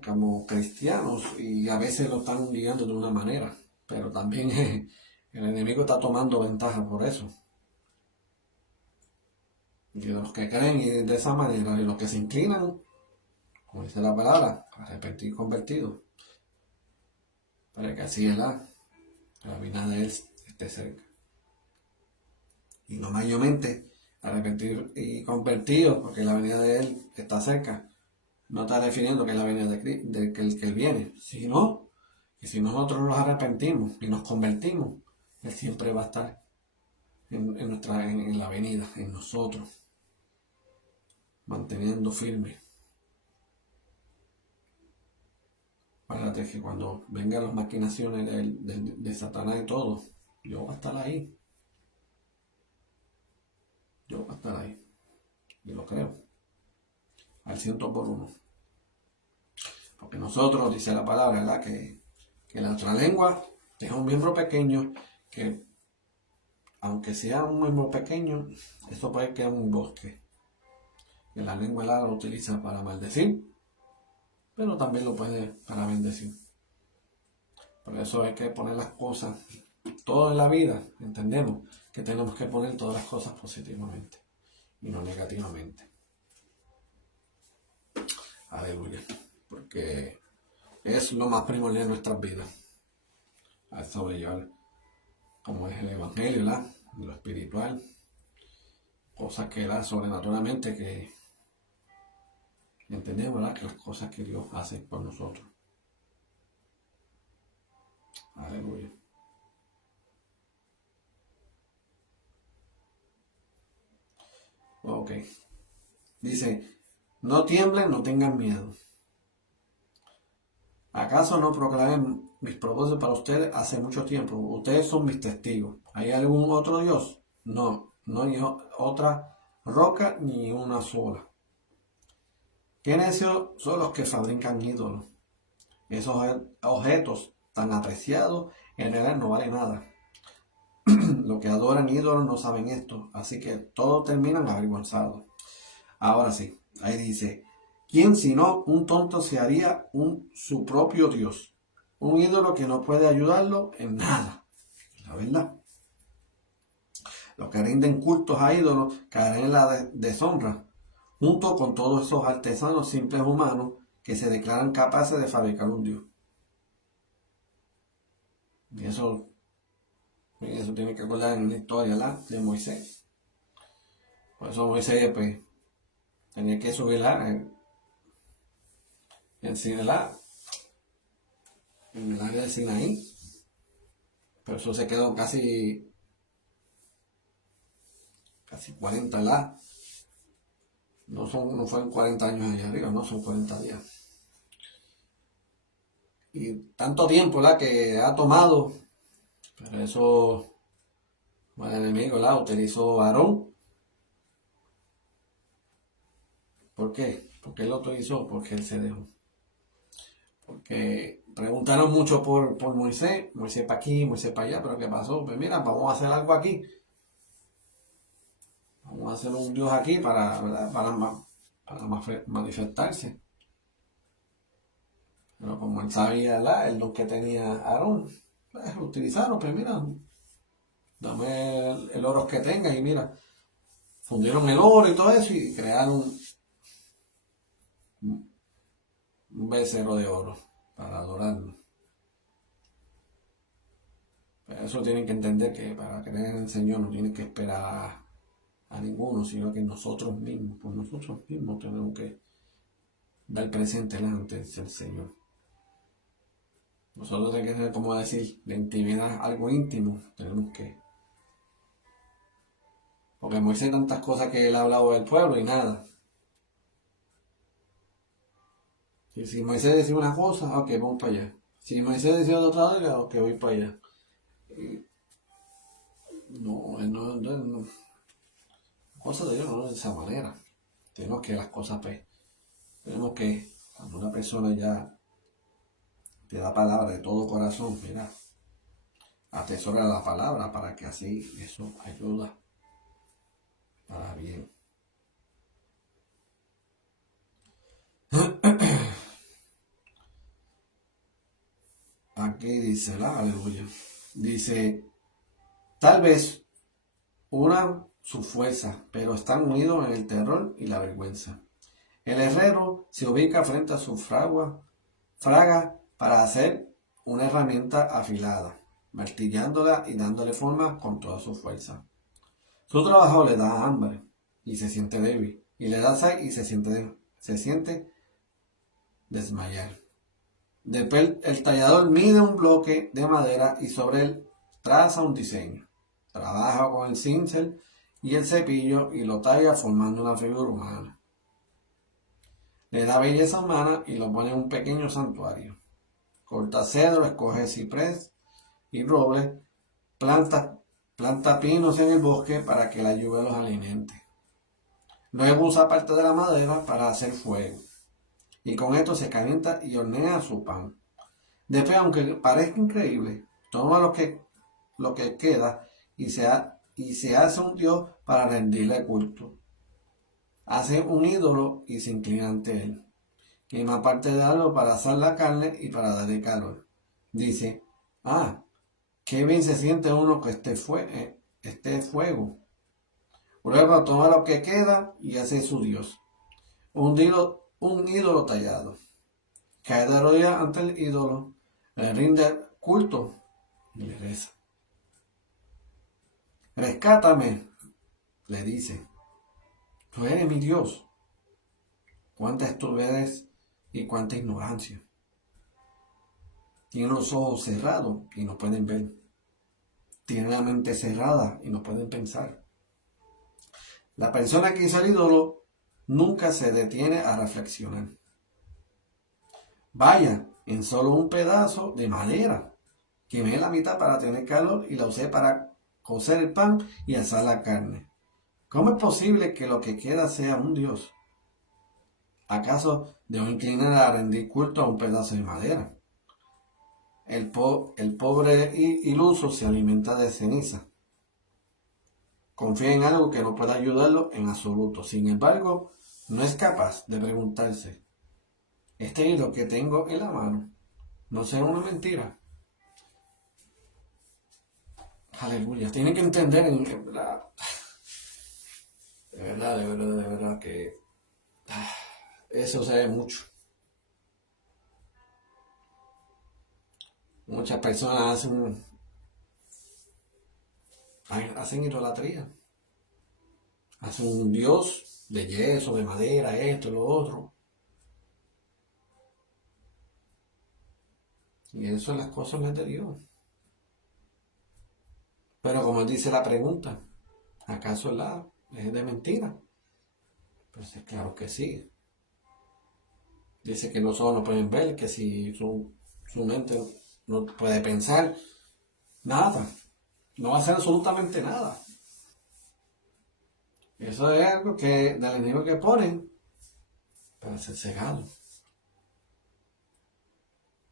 como cristianos y a veces lo están guiando de una manera, pero también el enemigo está tomando ventaja por eso. Y de los que creen de esa manera y los que se inclinan, como dice la palabra, arrepentido y convertido, para que así la vida de Él esté cerca. Y no mayormente arrepentido y convertido, porque la venida de Él está cerca. No está definiendo que es la venida de que el viene, sino que si nosotros nos arrepentimos y nos convertimos, Él siempre va a estar en la venida, en nosotros, manteniendo firme. Acuérdate que cuando vengan las maquinaciones de Satanás y todo, yo voy a estar ahí. Yo voy a estar ahí. Y lo creo. Al 100%. Porque nosotros, dice la palabra, ¿verdad? Que la otra lengua es un miembro pequeño que, aunque sea un miembro pequeño, eso puede quedar un bosque. Que la lengua la utiliza para maldecir, pero también lo puede para bendecir. Por eso hay que poner las cosas, todo en la vida, entendemos que tenemos que poner todas las cosas positivamente y no negativamente. Aleluya. Porque es lo más primordial de nuestras vidas. Al sobrellevar, como es el Evangelio, ¿verdad? Lo espiritual. Cosas que da sobrenaturalmente que entendemos, ¿verdad? Que las cosas que Dios hace por nosotros. Aleluya. Ok. Dice, no tiemblen, no tengan miedo. ¿Acaso no proclamé mis propósitos para ustedes hace mucho tiempo? Ustedes son mis testigos. ¿Hay algún otro Dios? No, no hay otra roca ni una sola. ¿Qué necios son los que fabrican ídolos? Esos objetos tan apreciados en realidad no valen nada. Los que adoran ídolos no saben esto, así que todos terminan avergonzados. Ahora sí, ahí dice, ¿quién sino un tonto se haría su propio Dios? Un ídolo que no puede ayudarlo en nada. La verdad. Los que rinden cultos a ídolos caerán en la deshonra, junto con todos esos artesanos simples humanos que se declaran capaces de fabricar un Dios. Y eso tiene que acordar en la historia de Moisés. Por eso Moisés pues, tenía que subirla en el área de Sinaí. Pero eso se quedó casi 40 no fueron 40 años allá arriba, no son 40 días. Y tanto tiempo que ha tomado, pero eso el enemigo utilizó a Aarón. ¿Por qué? Porque él lo utilizó, porque él se dejó. Porque preguntaron mucho por Moisés para aquí, Moisés para allá, pero ¿qué pasó? Pues mira, vamos a hacer algo aquí. Vamos a hacer un Dios aquí para manifestarse. Pero como él sabía el don que tenía Aarón, pues lo utilizaron, pues mira, dame el oro que tengas y mira, fundieron el oro y todo eso y crearon un becerro de oro para adorarlo. Pero eso tienen que entender que para creer en el Señor no tienen que esperar a ninguno, sino que nosotros mismos, por nosotros mismos tenemos que dar presente delante del Señor. Nosotros tenemos que tener, como decir, de intimidad, algo íntimo, tenemos que. Porque Moisés tantas cosas que él ha hablado del pueblo y nada. Y si Moisés decía una cosa, ok, vamos para allá. Si Moisés decía otra, ok, voy para allá. Y no, no, cosas de Dios no es de esa manera. Tenemos que las cosas, pues, tenemos que, cuando una persona ya te da palabra de todo corazón, mira, atesora la palabra para que así eso ayuda para bien. Aquí dice, la aleluya. Dice, tal vez unan su fuerza, pero están unidos en el terror y la vergüenza. El herrero se ubica frente a su fraga para hacer una herramienta afilada, martillándola y dándole forma con toda su fuerza. Su trabajo le da hambre y se siente débil, y le da sed y se siente desmayar. Después el tallador mide un bloque de madera y sobre él traza un diseño. Trabaja con el cincel y el cepillo y lo talla formando una figura humana. Le da belleza humana y lo pone en un pequeño santuario. Corta cedro, escoge ciprés y roble, planta pinos en el bosque para que la lluvia los alimente. Luego usa parte de la madera para hacer fuego, y con esto se calienta y hornea su pan. Después, aunque parezca increíble, toma lo que queda y se hace un dios para rendirle culto. Hace un ídolo y se inclina ante él. Quema parte de algo para asar la carne y para darle calor. Dice, qué bien se siente uno que esté fuego. Luego toma lo que queda y hace su dios. Un ídolo tallado. Cae de rodillas ante el ídolo, le rinde culto y le reza. Rescátame, le dice. Tú eres mi Dios. Cuánta estupidez y cuánta ignorancia. Tienen los ojos cerrados y no pueden ver. Tienen la mente cerrada y no pueden pensar. La persona que hizo el ídolo nunca se detiene a reflexionar. Vaya, en solo un pedazo de madera. Quemé la mitad para tener calor y la usé para cocer el pan y asar la carne. ¿Cómo es posible que lo que queda sea un Dios? ¿Acaso debo inclinar a rendir culto a un pedazo de madera? El pobre iluso se alimenta de ceniza. Confía en algo que no puede ayudarlo en absoluto. Sin embargo, no es capaz de preguntarse, ¿este hilo que tengo en la mano no será una mentira? Aleluya. Tienen que entender en verdad, de verdad que eso se ve mucho. Muchas personas hacen idolatría. Hacen un dios de yeso, de madera, esto, lo otro. Y eso las cosas no es de Dios. Pero como dice la pregunta, ¿acaso es de mentira? Pues es claro que sí. Dice que los ojos no pueden ver, que si su mente no puede pensar, nada. No va a hacer absolutamente nada. Eso es algo que del enemigo que ponen para ser cegado.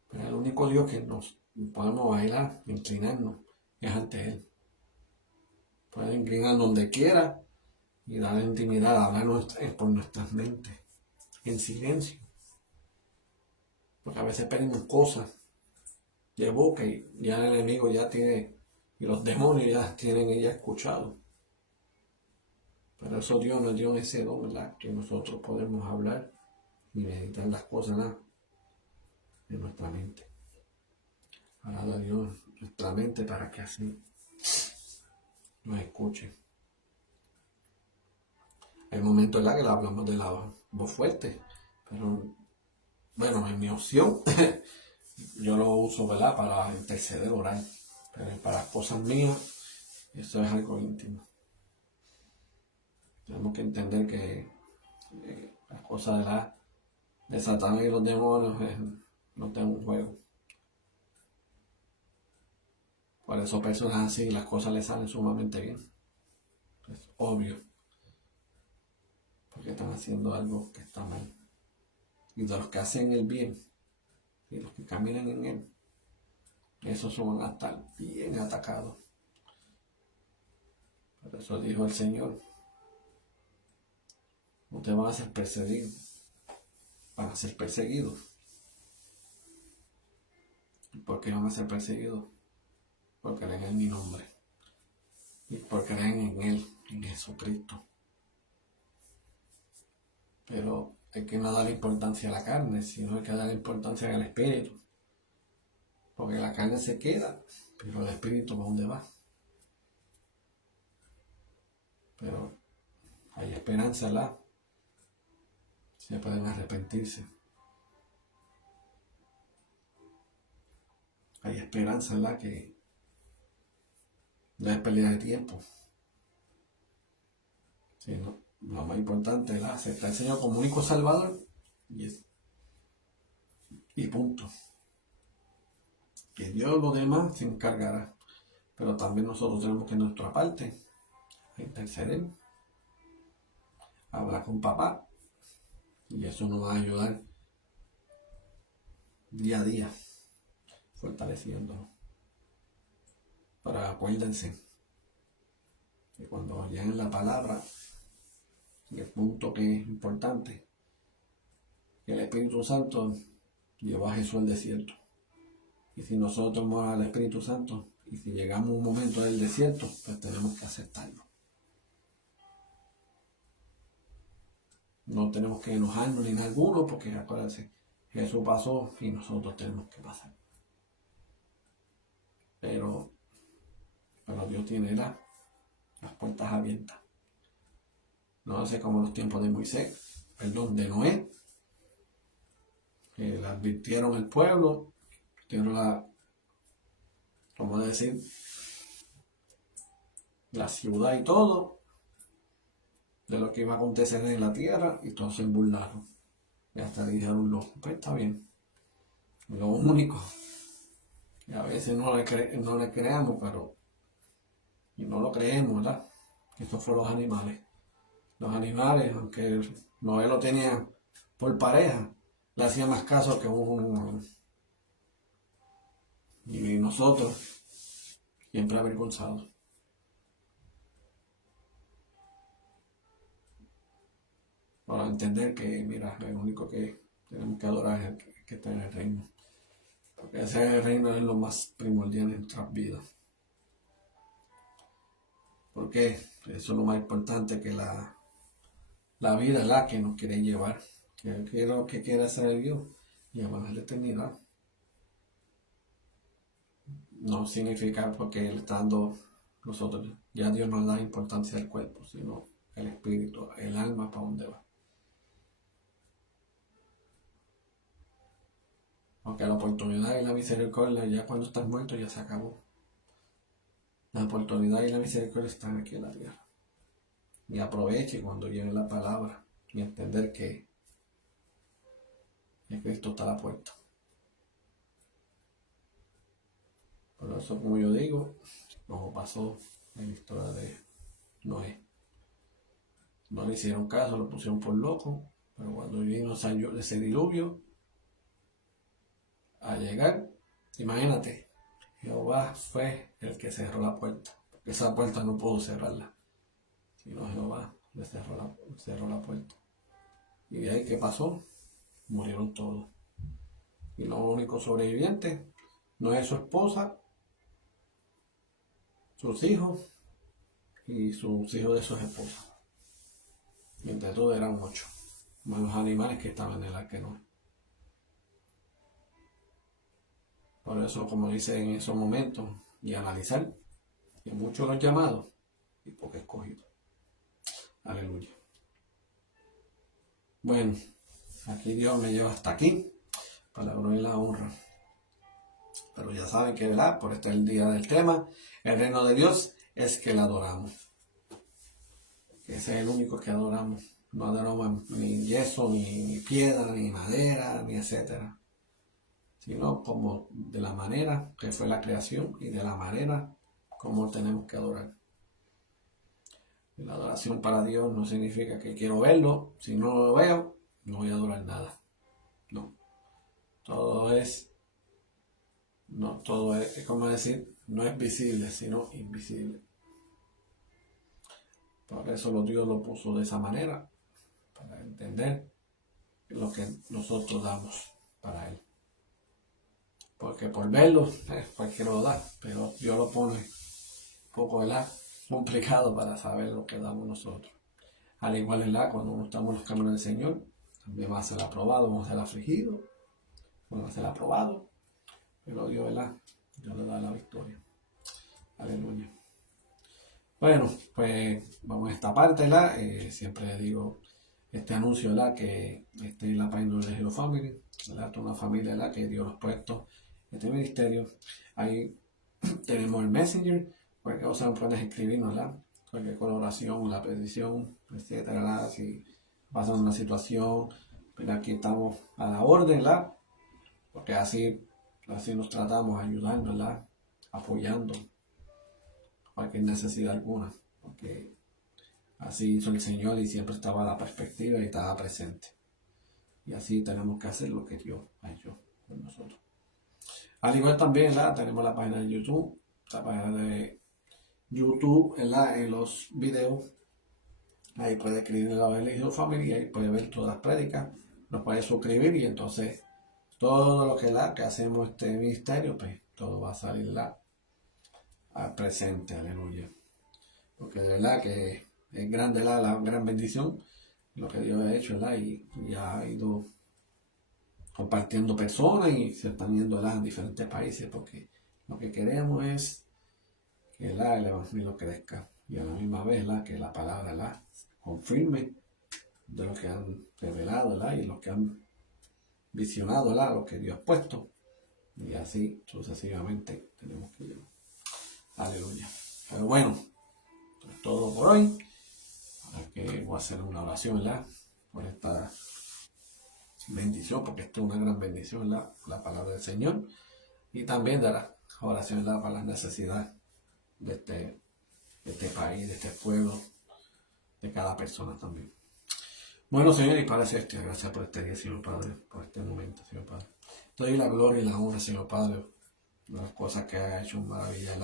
Pero el único Dios que nos podemos bailar, inclinarnos, es ante Él. Puede inclinar donde quiera y dar intimidad, hablar por nuestras mentes, en silencio. Porque a veces pedimos cosas de boca y ya el enemigo ya tiene, y los demonios ya tienen ella escuchado. Pero eso Dios nos dio ese don, ¿verdad? Que nosotros podemos hablar y meditar las cosas, ¿no?, de nuestra mente. Alaba a Dios nuestra mente para que así nos escuche. Hay momentos, ¿verdad?, que le hablamos de la voz fuerte, pero bueno, en mi opción yo lo uso, ¿verdad?, para interceder, orar, pero para cosas mías, eso es algo íntimo. Tenemos que entender que las cosas de Satanás y los demonios no tengo un juego. Por eso personas así las cosas les salen sumamente bien. Es obvio. Porque están haciendo algo que está mal. Y de los que hacen el bien y los que caminan en él, esos van a estar bien atacados. Por eso dijo el Señor: ustedes van a ser perseguidos. Van a ser perseguidos. ¿Y por qué van a ser perseguidos? Porque creen en mi nombre. Y porque creen en Él, en Jesucristo. Pero hay que no darle importancia a la carne, sino hay que darle importancia al Espíritu. Porque la carne se queda, pero el Espíritu, ¿para dónde va? Pero hay esperanza, ¿la? Se pueden arrepentirse. Hay esperanza, ¿la? Que no es pérdida de tiempo. Sino lo más importante es aceptar al Señor como único Salvador y punto. Que Dios lo demás se encargará. Pero también nosotros tenemos que, en nuestra parte, interceder, hablar con papá, y eso nos va a ayudar día a día, fortaleciéndonos. Pero acuérdense que cuando lleguen la palabra, el punto que es importante, que el Espíritu Santo llevó a Jesús al desierto. Y si nosotros tomamos al Espíritu Santo, y si llegamos a un momento del desierto, pues tenemos que aceptarlo. No tenemos que enojarnos ni en alguno, porque acuérdense, Jesús pasó y nosotros tenemos que pasar. Pero Dios tiene las puertas abiertas. No hace como los tiempos de Moisés, de Noé, que le advirtieron al pueblo, dieron como decir, la ciudad y todo, de lo que iba a acontecer en la tierra, y todos se burlaron. Y hasta dijeron, pues está bien. Lo único que a veces no le creamos, pero y no lo creemos, ¿verdad? Que estos fueron los animales. Los animales, aunque Noé lo tenía por pareja, le hacía más caso que un humano. Y nosotros, siempre avergonzados. Para entender que, mira, el único que tenemos que adorar es el que está en el reino. Porque ese reino es lo más primordial en nuestras vidas. Porque eso es lo más importante, que la vida es la que nos quiere llevar. Que quiere hacer Dios, llevar a la eternidad. No significa porque Él está dando nosotros, ya Dios no le da importancia al cuerpo, sino el espíritu, el alma, para dónde va. Aunque la oportunidad y la misericordia, ya cuando estás muerto, ya se acabó. La oportunidad y la misericordia están aquí en la tierra. Y aproveche cuando llegue la palabra y entender que Cristo está a la puerta. Por eso, como yo digo, como pasó en la historia de Noé. No le hicieron caso, lo pusieron por loco, pero cuando vino ese diluvio a llegar, imagínate, Jehová fue el que cerró la puerta, porque esa puerta no pudo cerrarla, sino Jehová le cerró la puerta. Y de ahí, ¿qué pasó? Murieron todos. Y los únicos sobrevivientes no es su esposa, sus hijos y sus hijos de sus esposas. Y entre todos eran 8, más los animales que estaban en el arca de Noé. Por eso, como dice en esos momentos, y analizar, que muchos los llamados y pocos escogidos. Aleluya. Bueno, aquí Dios me lleva hasta aquí, para la gloria y la honra Pero ya saben que, ¿verdad? Por este es el día del tema. El reino de Dios es que le adoramos. Ese es el único que adoramos. No adoramos ni yeso, ni piedra, ni madera, ni etcétera. Sino como de la manera que fue la creación y de la manera como tenemos que adorar. La adoración para Dios no significa que quiero verlo. Si no lo veo, no voy a adorar nada. No. Todo es, como decir, no es visible, sino invisible. Por eso Dios lo puso de esa manera, para entender lo que nosotros damos para Él. Porque por verlo, cualquiera lo da, pero Dios lo pone un poco, ¿verdad?, complicado para saber lo que damos nosotros. Al igual, ¿verdad?, cuando uno estamos en los caminos del Señor, también va a ser aprobado, vamos a ser afligidos, vamos a ser aprobados, pero Dios, ¿verdad?, Dios le da la victoria. Aleluya. Bueno, pues vamos a esta parte, ¿verdad? Siempre le digo este anuncio, ¿verdad?, que esté en la página de Hello Family, ¿verdad?, toda una familia, ¿verdad?, que Dios nos ha puesto este ministerio. Ahí tenemos el Messenger, cualquier cosa puedes escribirnos, ¿verdad?, cualquier colaboración, la petición, etcétera, ¿verdad?, si pasa una situación, pero aquí estamos a la orden, ¿verdad?, porque así nos tratamos, ayudando, ¿verdad?, apoyando cualquier necesidad alguna, porque así hizo el Señor y siempre estaba a la perspectiva y estaba presente. Y así tenemos que hacer lo que Dios ha hecho con nosotros. Al igual también, ¿verdad?, tenemos la página de YouTube, la página de YouTube, ¿verdad?, en los videos. Ahí puede escribir la Hello Family, ahí puede ver todas las prédicas, nos puede suscribir y entonces todo lo que hacemos este ministerio, pues todo va a salir al presente, aleluya. Porque de verdad que es grande la gran bendición lo que Dios ha hecho, ¿verdad? Y ha ido compartiendo personas y se están yendo, ¿verdad?, en diferentes países, porque lo que queremos es que el evangelio crezca y a la misma vez, ¿verdad?, que la palabra, ¿verdad?, confirme de lo que han revelado, ¿verdad?, y lo que han visionado, ¿verdad?, lo que Dios ha puesto, y así sucesivamente tenemos que llevar. Aleluya. Pero bueno, es todo por hoy. Ahora que voy a hacer una oración, ¿verdad?, por esta bendición, porque esta es una gran bendición, ¿verdad?, la palabra del Señor, y también de la oración, ¿verdad?, para las necesidades de este país, de este pueblo, de cada persona también. Bueno, Señor, y para hacer gracias por este día, Señor Padre, por este momento, Señor Padre. Te doy la gloria y la honra, Señor Padre, de las cosas que ha hecho maravilla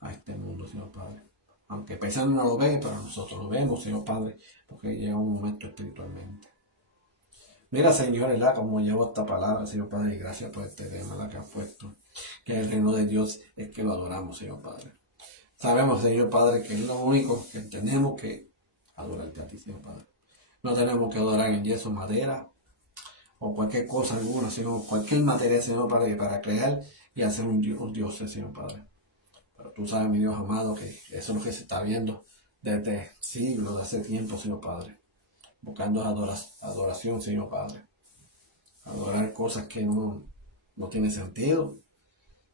a este mundo, Señor Padre. Aunque pensando no lo ve, pero nosotros lo vemos, Señor Padre, porque llega un momento espiritualmente. Mira, Señor, ¿verdad?, como llevo esta palabra, Señor Padre, y gracias por este tema, ¿verdad?, que has puesto, que el reino de Dios es que lo adoramos, Señor Padre. Sabemos, Señor Padre, que es lo único que tenemos que adorarte a ti, Señor Padre. No tenemos que adorar en yeso, madera o cualquier cosa alguna, sino cualquier material, Señor Padre, para crear y hacer un Dios, Señor Padre. Pero tú sabes, mi Dios amado, que eso es lo que se está viendo desde siglos, de hace tiempo, Señor Padre. Buscando adoración, Señor Padre. Adorar cosas que no tienen sentido,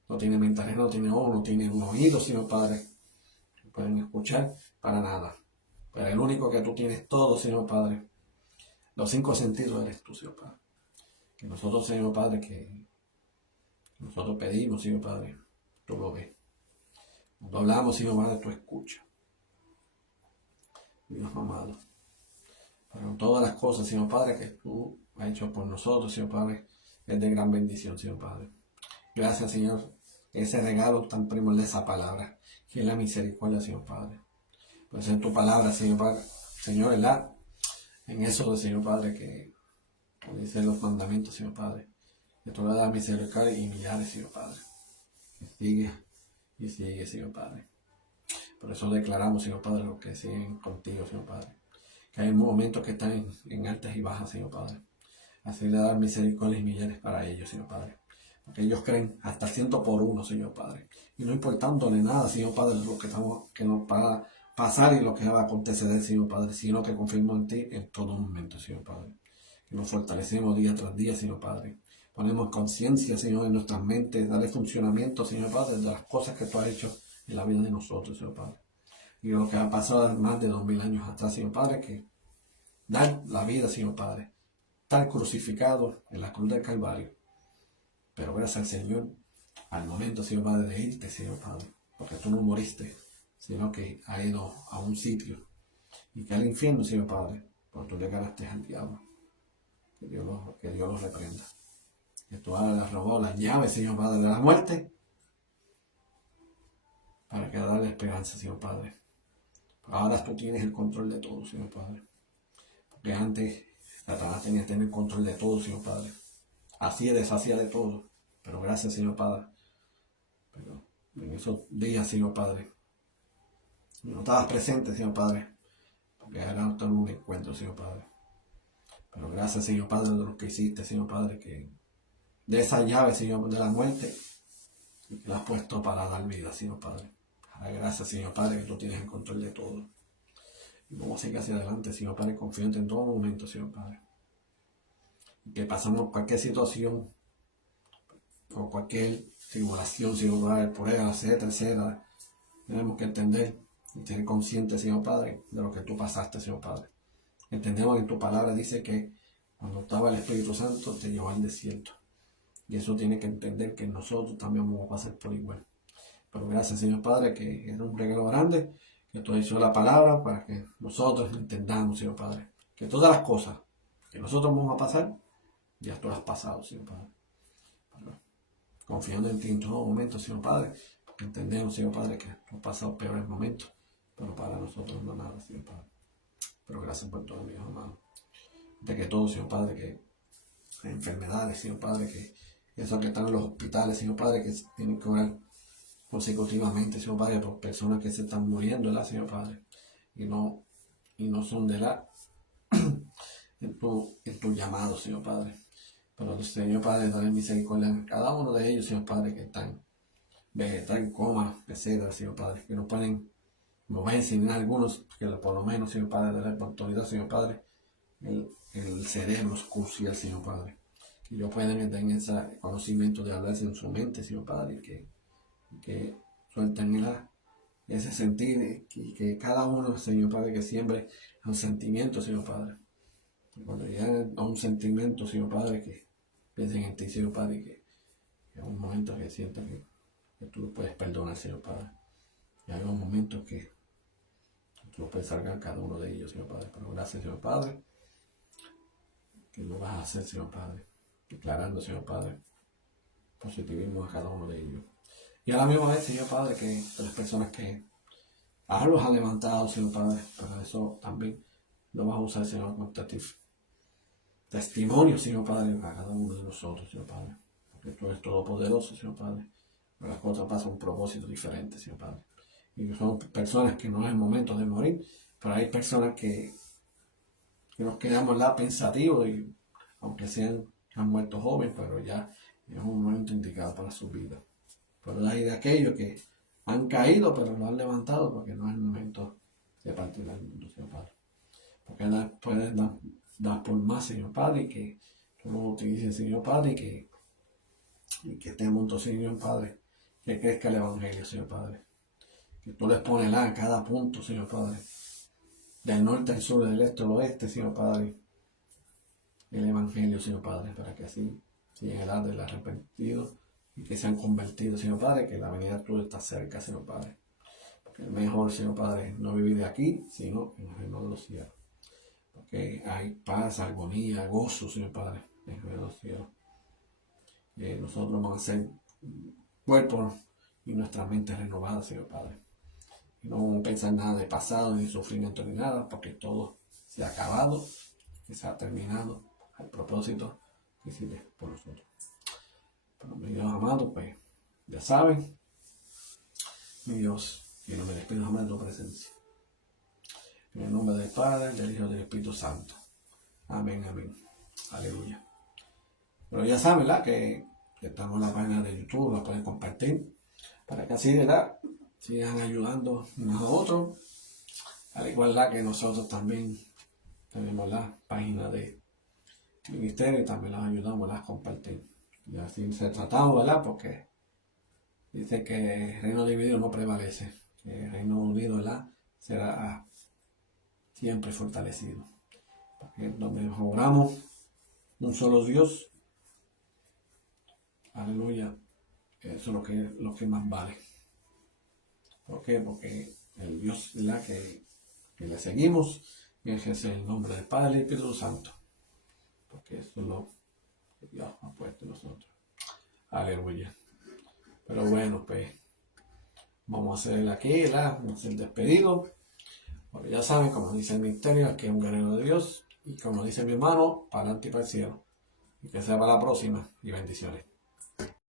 no tienen mentalidad, no tienen ojo, no tienen un oído, Señor Padre. No pueden escuchar para nada. Pero el único que tú tienes todo, Señor Padre. Los 5 sentidos eres tú, Señor Padre. Que nosotros, Señor Padre, que nosotros pedimos, Señor Padre, tú lo ves. Cuando hablamos, Señor Padre, tú escuchas. Dios amado. Pero todas las cosas, Señor Padre, que tú has hecho por nosotros, Señor Padre, es de gran bendición, Señor Padre. Gracias, Señor, ese regalo tan primordial de esa palabra, que es la misericordia, Señor Padre. Pues en tu palabra, Señor Padre, Señor, ¿verdad?, en eso, Señor Padre, que dicen los mandamientos, Señor Padre, que tú le das misericordia y millares, Señor Padre. Que sigue y sigue, Señor Padre. Por eso declaramos, Señor Padre, los que siguen contigo, Señor Padre. Que hay momentos que están en altas y bajas, Señor Padre. Así le dar misericordia y millares para ellos, Señor Padre. Porque ellos creen hasta 100 por 1, Señor Padre. Y no importándole nada, Señor Padre, lo que nos va a pasar y lo que va a acontecer, Señor Padre, sino que confiemos en ti en todo momento, Señor Padre. Que nos fortalecemos día tras día, Señor Padre. Ponemos conciencia, Señor, en nuestras mentes, darle funcionamiento, Señor Padre, de las cosas que tú has hecho en la vida de nosotros, Señor Padre. Y lo que ha pasado más de 2000 años atrás, Señor Padre, que dar la vida, Señor Padre, estar crucificado en la cruz del Calvario. Pero gracias al Señor, al momento, Señor Padre, de irte, Señor Padre, porque tú no moriste, sino que has ido a un sitio y que al infierno, Señor Padre, porque tú le ganaste al diablo. Que Dios lo reprenda. Que tú le robó las llaves, Señor Padre, de la muerte, para que darle esperanza, Señor Padre. Ahora tú tienes el control de todo, Señor Padre. Porque antes Satanás tenía que tener el control de todo, Señor Padre. Hacía y deshacía de todo. Pero gracias, Señor Padre. Pero en esos días, Señor Padre, no estabas presente, Señor Padre. Porque ahora no tenemos un encuentro, Señor Padre. Pero gracias, Señor Padre, de lo que hiciste, Señor Padre, que de esa llave, Señor, de la muerte, y que la has puesto para dar vida, Señor Padre. Gracias, Señor Padre, que tú tienes el control de todo. Y vamos a seguir hacia adelante, Señor Padre, confiante en todo momento, Señor Padre. Y que pasamos cualquier situación o cualquier tribulación, Señor Padre, prueba, etcétera. Tenemos que entender y tener consciente, Señor Padre, de lo que tú pasaste, Señor Padre. Entendemos que en tu palabra dice que cuando estaba el Espíritu Santo te llevó al desierto. Y eso tiene que entender que nosotros también vamos a pasar por igual. Pero gracias, Señor Padre, que es un regalo grande, que tú has hecho la palabra para que nosotros entendamos, Señor Padre, que todas las cosas que nosotros vamos a pasar, ya tú las has pasado, Señor Padre. Pero, confiando en ti en todo momento, Señor Padre, porque entendemos, Señor Padre, que tú has pasado peores momentos, pero para nosotros no nada, Señor Padre. Pero gracias por todo, mi hermano. De que todo, Señor Padre, que enfermedades, Señor Padre, que esos que están en los hospitales, Señor Padre, que tienen que orar consecutivamente, Señor Padre, por personas que se están muriendo, ¿verdad, Señor Padre? Y no son de la en tu llamado, Señor Padre. Pero, Señor Padre, dale misericordia a cada uno de ellos, Señor Padre, que están en coma, etcétera, Señor Padre, que no pueden moverse, ni algunos, que por lo menos, Señor Padre, dale la oportunidad, Señor Padre, el cerebro crucial, Señor Padre. Que ellos puedan tener ese conocimiento de hablarse en su mente, Señor Padre, y que suelten ese sentir, y que cada uno, Señor Padre, que siembre un sentimiento, Señor Padre. Y cuando lleguen a un sentimiento, Señor Padre, que piensen en ti, Señor Padre, y que en un momento que sientan que tú lo puedes perdonar, Señor Padre. Y hay un momento que tú lo puedes salvar cada uno de ellos, Señor Padre. Pero gracias, Señor Padre, que lo vas a hacer, Señor Padre, declarando, Señor Padre, positivismo a cada uno de ellos. Y a la misma vez, Señor Padre, que las personas que los ha levantado, Señor Padre, para eso también lo vas a usar, Señor, con testimonio, Señor Padre, para cada uno de nosotros, Señor Padre. Porque tú eres todopoderoso, Señor Padre. Pero las cosas pasan un propósito diferente, Señor Padre. Y son personas que no es el momento de morir, pero hay personas que nos quedamos pensativos, y aunque han muerto jóvenes, pero ya es un momento indicado para su vida. Pero hay de aquellos que han caído, pero lo han levantado, porque no es el momento de partir del mundo, Señor Padre. Porque puedes dar por más, Señor Padre, y que tú lo utilices, Señor Padre, y que este mundo, Señor Padre, que crezca el Evangelio, Señor Padre. Que tú les pones a cada punto, Señor Padre, del norte al sur, del este al oeste, Señor Padre, el Evangelio, Señor Padre, para que así lleguen el del arrepentido y que sean convertidos, Señor Padre, que la venida tuya está cerca, Señor Padre. Porque es mejor, Señor Padre, no vivir de aquí, sino en el reino de los cielos. Porque hay paz, armonía, gozo, Señor Padre, en el reino de los cielos. Nosotros vamos a ser cuerpos y nuestra mente renovada, Señor Padre. Y no vamos a pensar nada de pasado, ni sufrimiento, ni nada, porque todo se ha acabado, que se ha terminado al propósito que sirve por nosotros. Pero mi Dios amado, pues, ya saben, mi Dios, que no me despido jamás de tu presencia. En el nombre del Padre, del Hijo y del Espíritu Santo. Amén, amén. Aleluya. Pero ya saben, ¿verdad? Que estamos en la página de YouTube, la pueden compartir, para que así, ¿verdad?, sigan ayudando unos a otros. Al igual que nosotros también tenemos la página de ministerio y también las ayudamos a compartir. Y así se tratamos, ¿verdad? Porque dice que el reino dividido no prevalece. Que el reino unido, ¿verdad? Será siempre fortalecido. Porque donde oramos un solo Dios, aleluya, eso es lo que más vale. ¿Por qué? Porque el Dios, ¿verdad? Que le seguimos es el nombre del Padre y del Espíritu Santo. Porque eso es lo que Dios ha puesto en nosotros. Aleluya. Pero bueno, pues vamos a hacer aquí, ¿verdad? Vamos a hacer despedido. Porque ya saben, como dice el misterio, que es un guerrero de Dios. Y como dice mi hermano, para adelante y para el cielo. Y que sea para la próxima. Y bendiciones.